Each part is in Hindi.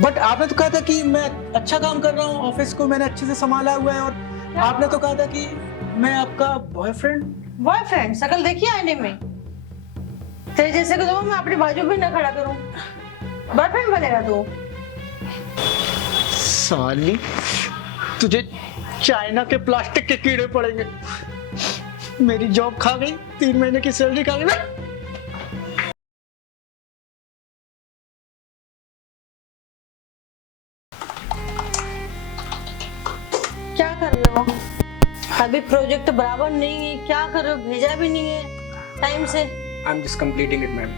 बट आपने तो कहा था कि मैं अच्छा काम कर रहा हूँ, ऑफिस को मैंने अच्छे से संभाला हुआ है, और आपने तो कहा था कि मैं आपका बॉयफ्रेंड। बॉयफ्रेंड? शकल देखी आईने में? तेरे जैसे को तो मैं अपने बाजू भी ना खड़ा करूं। बॉयफ्रेंड बनेगा तू? साली, तुझे चाइना के प्लास्टिक के कीड़े पड़ेंगे। मेरी जॉब खा गई, 3 महीने की सैलरी खा गई। क्या कर रहे हो? अभी प्रोजेक्ट बराबर नहीं है, क्या कर रहे हो? भेजा भी नहीं है टाइम से। I am just completing it ma'am.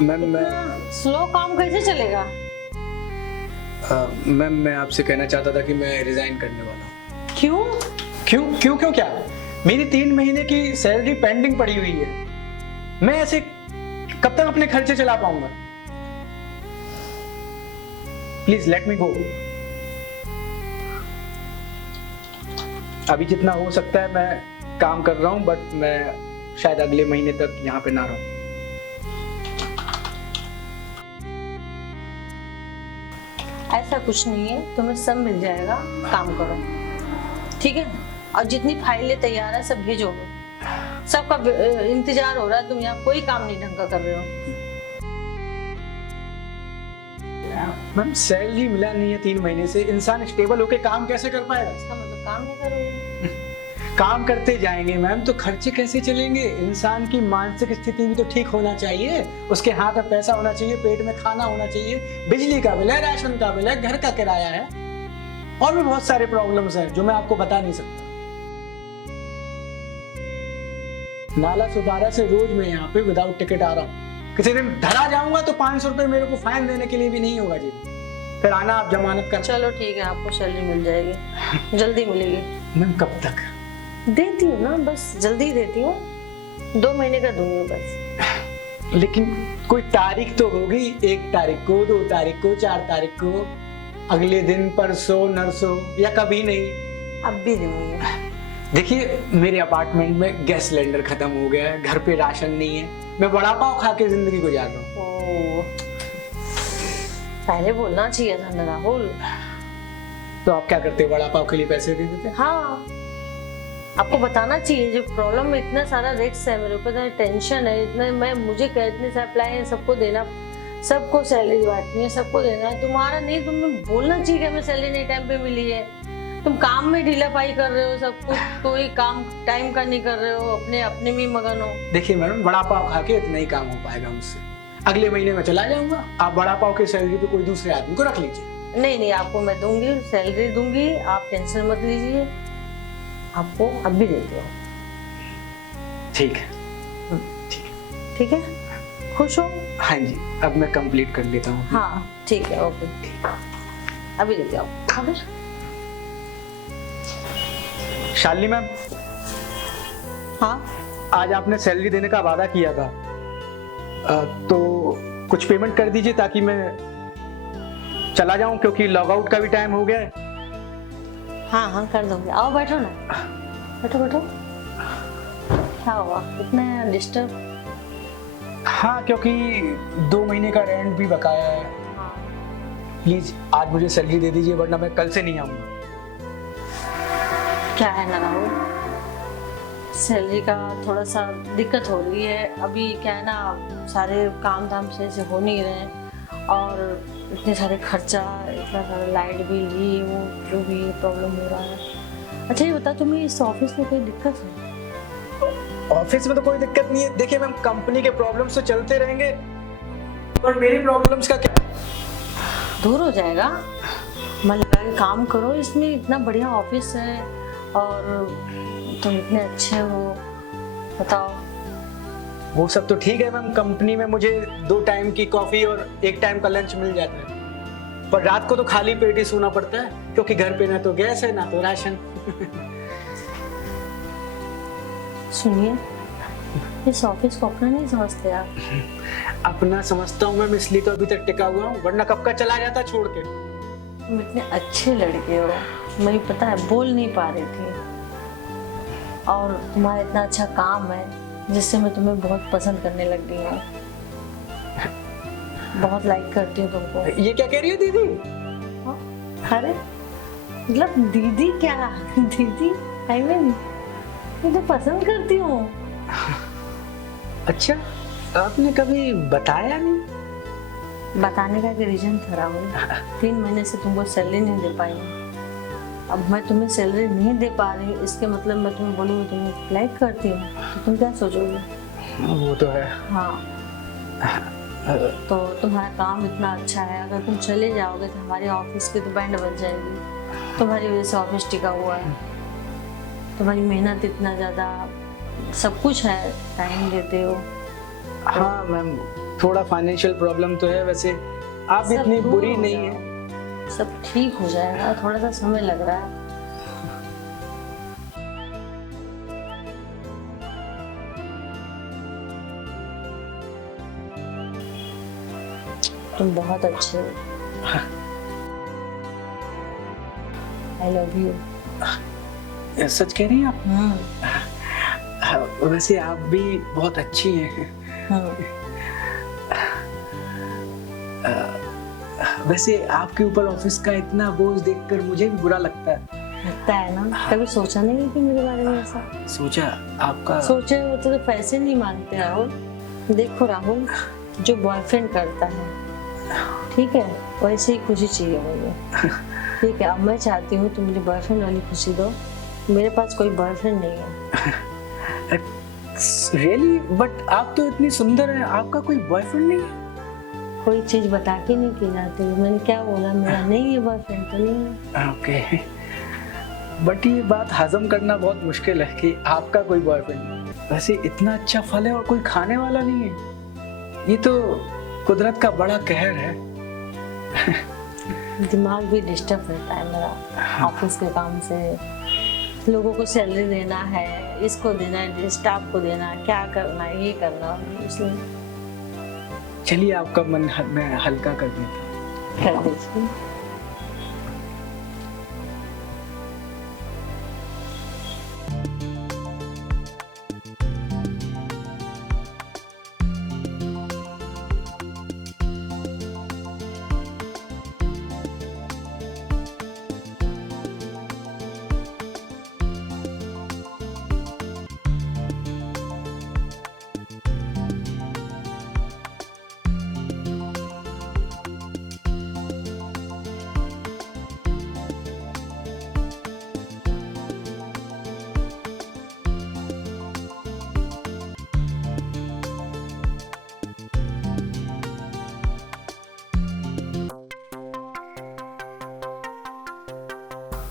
Ma'am मैं स्लो काम कैसे चलेगा? मैम मैं आपसे कहना चाहता था कि मैं रिजाइन करने वाला हूँ। क्यों? क्यों क्या? मेरी 3 महीने की सैलरी पेंडिंग पड़ी हुई है। मैं ऐसे कब तक अपने खर्चे चला पाऊंगा? प्लीज लेट मी गो। अभी जितना हो सकता है मैं काम कर रहा हूं, बट मैं शायद अगले महीने तक यहाँ पे ना रहूं। ऐसा कुछ नहीं है, तुम्हें सब मिल जाएगा, काम करो, ठीक है? और जितनी फाइलें तैयार है सब भेजो। सबका इंतजार हो रहा है, तुम यहाँ कोई काम नहीं ढंग का कर रहे हो। मैम सैलरी मिला नहीं है 3 महीने से, इंसान स्टेबल होके काम कैसे कर पाएगा? इसका मतलब काम नहीं करोगे? काम करते जाएंगे मैम तो खर्चे कैसे चलेंगे? इंसान की मानसिक स्थिति भी तो ठीक होना चाहिए, उसके हाथ में पैसा होना चाहिए, पेट में खाना होना चाहिए, बिजली का बिल है, राशन का बिल है, घर का किराया है, और भी बहुत सारे प्रॉब्लम्स हैं जो मैं आपको बता नहीं सकता। नाला सुपारा से रोज मैं यहाँ पे विदाउट टिकट आ रहा हूँ। किसी दिन धरा जाऊंगा तो 500 रुपए मेरे को फाइन देने के लिए भी नहीं होगा जी। फिर आना आप जमानत कर। चलो ठीक है, आपको सैलरी मिल जाएगी, जल्दी मिलेगी। मैम कब तक? देती हूँ ना, बस जल्दी देती हूँ, 2 महीने का दूंगी बस। लेकिन कोई तारीख तो होगी, 1 तारीख को, 2 तारीख को, 4 तारीख को, अगले दिन, परसों, नरसों, या कभी नहीं? अब भी दूंगी। देखिए मेरे अपार्टमेंट में गैस सिलेंडर खत्म हो गया है, घर पे राशन नहीं है, मैं वड़ा पाव खा के जिंदगी गुजार रहा हूँ। ओह, पहले बोलना चाहिए था ना राहुल। तो आप क्या करते? वड़ा पाव के लिए पैसे दे देते? हाँ, आपको बताना चाहिए, जो प्रॉब्लम में इतना सारा रिस्क है, मेरे ऊपर टेंशन है, इतना मुझे इतने सप्लाई है, सबको देना, सबको सैलरी बांटनी है, सबको देना है। तुम्हारा नहीं, तुम्हें बोलना चाहिए कि हमें सैलरी नहीं टाइम पे मिली है। तुम काम में ढीलापाई कर रहे हो, सब कुछ, कोई काम टाइम का नहीं कर रहे हो, अपने में मगन हो। देखिए मैडम, वड़ा पाव खा के इतना ही काम हो पाएगा मुझसे। अगले महीने में चला जाऊंगा, आप वड़ा पाव की सैलरी पे कोई दूसरे आदमी को रख लीजिए। नहीं, आपको मैं दूंगी, सैलरी दूंगी, आप टेंशन मत लीजिए, आपको अब भी देती हूँ। ठीक है, ठीक है, खुश हो? हाँ जी, अब मैं कंप्लीट कर लेता हूँ। हाँ ठीक है, ओके, अभी देती हूँ। शालिनी मैम, हाँ, आज आपने सैलरी देने का वादा किया था, तो कुछ पेमेंट कर दीजिए ताकि मैं चला जाऊं, क्योंकि लॉग आउट का भी टाइम हो गया है। हाँ कर दूंगी, आओ बैठो ना, बैठो। क्या हुआ, इतना डिस्टर्ब? हाँ, क्योंकि 2 महीने का रेंट भी बकाया है। प्लीज आज मुझे सैलरी दे दीजिए, वरना मैं कल से नहीं आऊंगा। क्या है ना राहुल, सैलरी का थोड़ा सा दिक्कत हो रही है अभी, क्या है ना, सारे काम धाम से हो नहीं रहे हैं, और इतने सारे खर्चा, इतना सारा लाइट बिल, ये वो जो भी प्रॉब्लम हो रहा है। अच्छा ये बता, तुम्हें इस ऑफिस में कोई दिक्कत है? ऑफिस में तो कोई दिक्कत नहीं है। देखिए मैम, कंपनी के प्रॉब्लम्स तो चलते रहेंगे, पर मेरी प्रॉब्लम्स का क्या? दूर हो जाएगा, मन लगा के काम करो, इसमें इतना बढ़िया ऑफिस है और तुम इतने अच्छे हो, बताओ। वो सब तो ठीक है मैम, कंपनी में मुझे 2 टाइम की कॉफी और 1 टाइम का लंच मिल जाता है, पर रात को तो खाली पेट ही सोना पड़ता है, क्योंकि घर पे ना तो गैस है ना तो राशन। सुनिए, इस ऑफिस को अपना नहीं समझते आप? अपना समझता हूँ मैम, इसलिए तो अभी तक टिका हुआ हूँ, वरना कब का चला जाता छोड़ के। तुम इतने अच्छे लड़के हो, मुझे पता है, बोल नहीं पा रही थी, और तुम्हारा इतना अच्छा काम है, जिससे मैं तुम्हें बहुत पसंद करने लग गई हूँ, बहुत लाइक करती हूँ तुमको। ये क्या कह रही हो दीदी? अरे मतलब दीदी क्या, दीदी आई मीन मैं तो पसंद करती हूँ। अच्छा, आपने कभी बताया नहीं? बताने का एक रीजन था राहुल, 3 महीने से तुमको सैलरी नहीं दे पाई हूँ। अब मैं तुम्हें सैलरी नहीं दे पा रही हूँ, इसके मतलब मैं तुम्हें बोलूँगी तुम्हें लाइक करती हूँ, तो तुम क्या सोचोगे? वो तो है। हाँ, तो तुम्हारा काम इतना अच्छा है, अगर तुम चले जाओगे तो हमारे ऑफिस की तो बैंड बज जाएगी। तुम्हारी वजह से ऑफिस टिका हुआ है, तुम्हारी मेहनत इतना ज़्यादा, सब कुछ है, टाइम देते हो। हाँ मैम, थोड़ा फाइनेंशियल प्रॉब्लम तो है, वैसे आप सब इतनी दूर बुरी हो नहीं जाओ, है। सब ठीक हो जाएगा, थोड़ा सा समय लग रहा है। तुम बहुत अच्छे हो, आई लव यू। सच कह रही हैं आप? वैसे आप भी बहुत अच्छी हैं। वैसे आपके ऊपर ऑफिस का इतना बोझ देखकर मुझे भी बुरा लगता है। लगता है ना, कभी सोचा नहीं कि मेरे बारे में ऐसा? सोचा आपका? सोचे होते तो पैसे नहीं मांगते राहुल। देखो राहुल, जो बॉयफ्रेंड करता है, ठीक है, वैसे ही खुशी चाहिए मुझे। ठीक है, अब मैं चाहती हूँ तुम मुझे बॉयफ्रेंड वाली खुशी दो। मेरे पास कोई बॉयफ्रेंड नहीं है। रियली? बट आप तो इतनी सुंदर हैं, आपका कोई बॉयफ्रेंड नहीं है? कोई चीज बता के नहीं की जाती। मैंने क्या बोला, मेरा नहीं है बॉयफ्रेंड, तो नहीं है। ओके, बट ये बात हजम करना बहुत मुश्किल है कि आपका कोई बॉयफ्रेंड नहीं। वैसे इतना अच्छा फल है और कोई खाने वाला नहीं है, ये तो कुदरत का बड़ा कहर है। दिमाग भी डिस्टर्ब रहता है मेरा ऑफिस के काम से। लोगों को सैलरी देना है, इसको देना है, स्टाफ को देना है, क्या करना है, ये करना है, इसलिए। चलिए आपका मन मैं हल्का कर देता हूँ। कर दीजिए।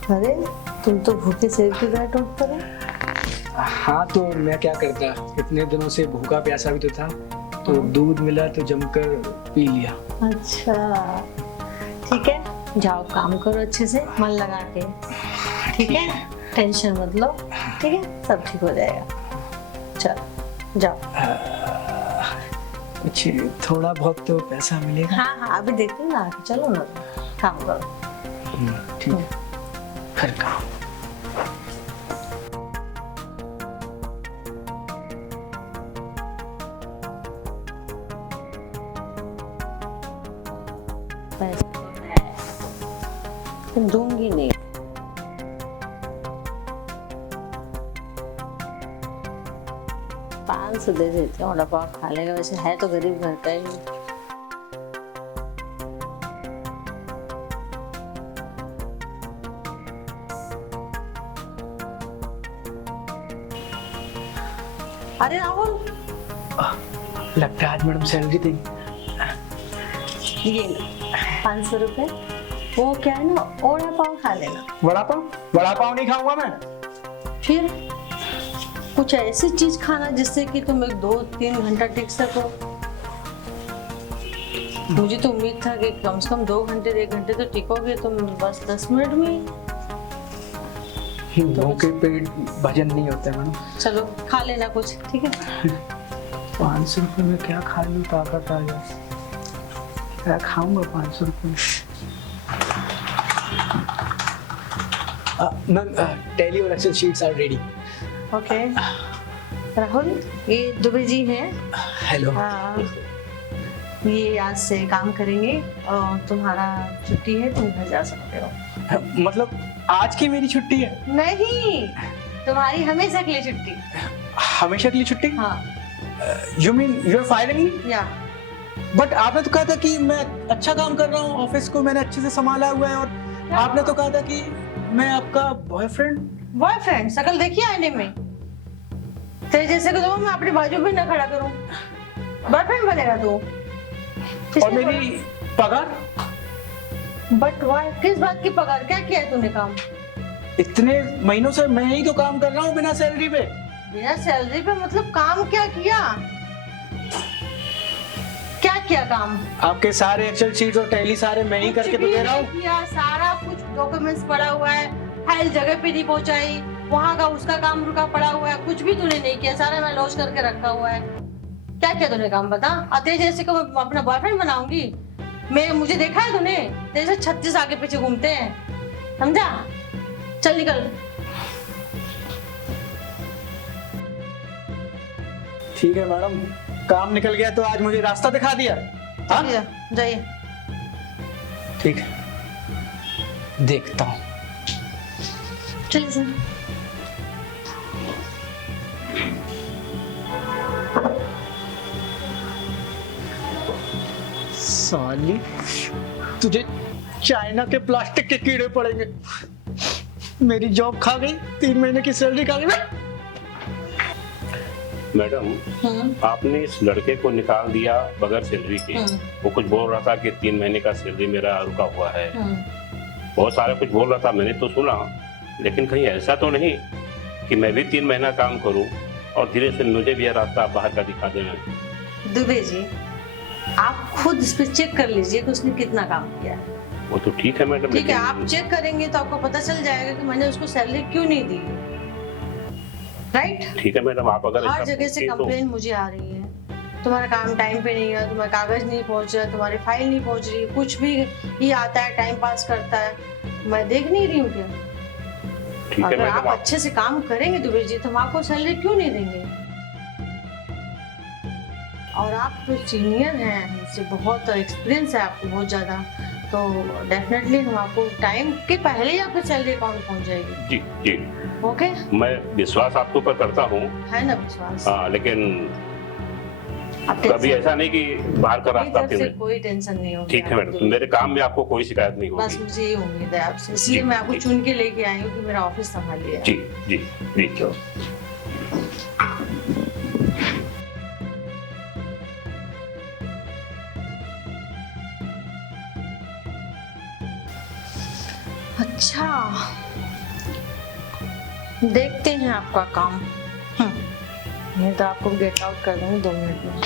अरे तुम तो भूखे सिर की बैठ उठते रहे। हाँ, तो मैं क्या करता, इतने दिनों से भूखा प्यासा भी तो था, तो दूध मिला तो जमकर पी लिया। अच्छा ठीक है, जाओ काम करो अच्छे से, मन लगा के। ठीक है, टेंशन मत लो, ठीक है, सब ठीक हो जाएगा। चलो जाओ। कुछ थोड़ा बहुत तो पैसा मिलेगा? हाँ हाँ, अभी देखते हैं ना, चलो ना, काम करो। ठीक है, फिर काम। दूंगी नहीं। $500 दे देते हैं, वड़ा पाव खा लेगा, वैसे है तो गरीब घर का ही। अरे राहुल, लगता है आज मैडम सैलरी देंगी। ये 500 रुपए, वो क्या है ना, वड़ा पाव खा लेना। वड़ा पाव? वड़ा पाव नहीं खाऊंगा मैं। फिर कुछ ऐसी चीज खाना जिससे कि तुम 2-3 घंटा टिक सको। मुझे तो उम्मीद था कि कम से कम 2 घंटे 1 घंटे तो टिकोगे तुम, बस 10 मिनट में। भूखे पेट भजन नहीं होता है मैडम। चलो खा लेना कुछ, ठीक है। 500 रुपये में क्या खा लूँ, ताकत आ जाए। क्या खाऊंगा 500 रुपये में? मैम, टैली और Excel sheets are ready. Okay, Rahul, ये दुबे जी हैं। हेलो। हाँ, ये आज से काम करेंगे और तुम्हारा छुट्टी है, तुम घर जा सकते हो। मतलब आज की मेरी छुट्टी है? नहीं, तुम्हारी हमेशा के लिए छुट्टी। हमेशा के लिए छुट्टी? हाँ। You mean you are firing me? या बट आपने तो कहा था कि मैं अच्छा काम कर रहा हूँ, ऑफिस को मैंने अच्छे से संभाला हुआ है, और आपने तो कहा था कि मैं आपका बॉयफ्रेंड। बॉयफ्रेंड? शकल देखी आईने में? तेरे जैसे को तो मैं अपने बाजू भी ना खड़ा करूं। बॉयफ्रेंड बनेगा तू? और मेरी पगार? बट वाई, किस बात की पगार? क्या किया है तूने काम? इतने महीनों से मैं ही तो काम कर रहा हूँ बिना सैलरी पे। बिना सैलरी पे मतलब काम क्या किया? क्या किया काम? आपके सारे एक्सेल शीट और टैली सारे मैं ही करके तो दे रहा हूँ। किया, सारा कुछ डॉक्यूमेंट्स पड़ा हुआ है, फाइल जगह पे नहीं पहुंचाई, वहाँ का उसका काम रुका पड़ा हुआ है, कुछ भी तूने नहीं किया, सारा मैं लॉस करके रखा हुआ है। क्या किया तूने काम बता? तेरे जैसे को मैं अपना बॉयफ्रेंड बनाऊंगी? मुझे देखा है तूने? तेरे से 36 आगे पीछे घूमते हैं, समझा? चल निकल। ठीक है मैडम, काम निकल गया तो आज मुझे रास्ता दिखा दिया। हाँ? जाइए। ठीक है, देखता हूँ। चलिए सर। साली, तुझे चाइना के प्लास्टिक के कीड़े पड़ेंगे। मेरी जॉब खा गई, 3 महीने की सैलरी खा गई। मैडम, आपने इस लड़के को निकाल दिया बगैर सैलरी के। वो कुछ बोल रहा था कि 3 महीने का सैलरी मेरा रुका हुआ है, बहुत सारा कुछ बोल रहा था, मैंने तो सुना। लेकिन कहीं ऐसा तो नहीं कि मैं भी 3 महीना काम करूं और धीरे से मुझे भी यह रास्ता बाहर का दिखा देना। दुबे जी, आप खुद इस पे चेक कर लीजिए कि उसने कितना काम किया है। वो तो ठीक है मैडम, ठीक है, आप चेक करेंगे तो आपको पता चल जाएगा कि मैंने उसको सैलरी क्यों नहीं दी। राइट? ठीक है मैडम, आप अगर हर जगह से कंप्लेन मुझे आ रही है, तुम्हारा काम टाइम पे नहीं है, तुम्हारा कागज नहीं पहुंच रहा, तुम्हारी फाइल नहीं पहुंच रही, कुछ भी ये आता है टाइम पास करता है, मैं देख नहीं रही हूँ क्या? ठीक है अगर मैडम, आप अच्छे से काम करेंगे दुबे जी तो हम आपको सैलरी क्यों नहीं देंगे? और आप तो सीनियर हैं, मुझसे बहुत एक्सपीरियंस है आपको, बहुत ज्यादा, तो डेफिनेटली हम आपको टाइम के पहले ही आपकी सैलरी अकाउंट पहुंच जाएगी। जी जी, ओके? मैं विश्वास आपके ऊपर करता हूँ। है ना विश्वास? हाँ, लेकिन आप कभी ऐसा नहीं कि बाहर का रास्ता मेरी तरफ से कोई टेंशन नहीं होगी। ठीक है मैडम, मेरे काम में आपको कोई शिकायत नहीं बस होगी। मुझे ये उम्मीद है आपसे, इसलिए जी, मैं आपको जी। चुन के लेके आई हूँ कि मेरा ऑफिस संभालिए। जी जी जी। अच्छा, देखते हैं आपका काम। नहीं तो आपको गेट आउट कर दूंगी 2 मिनट में।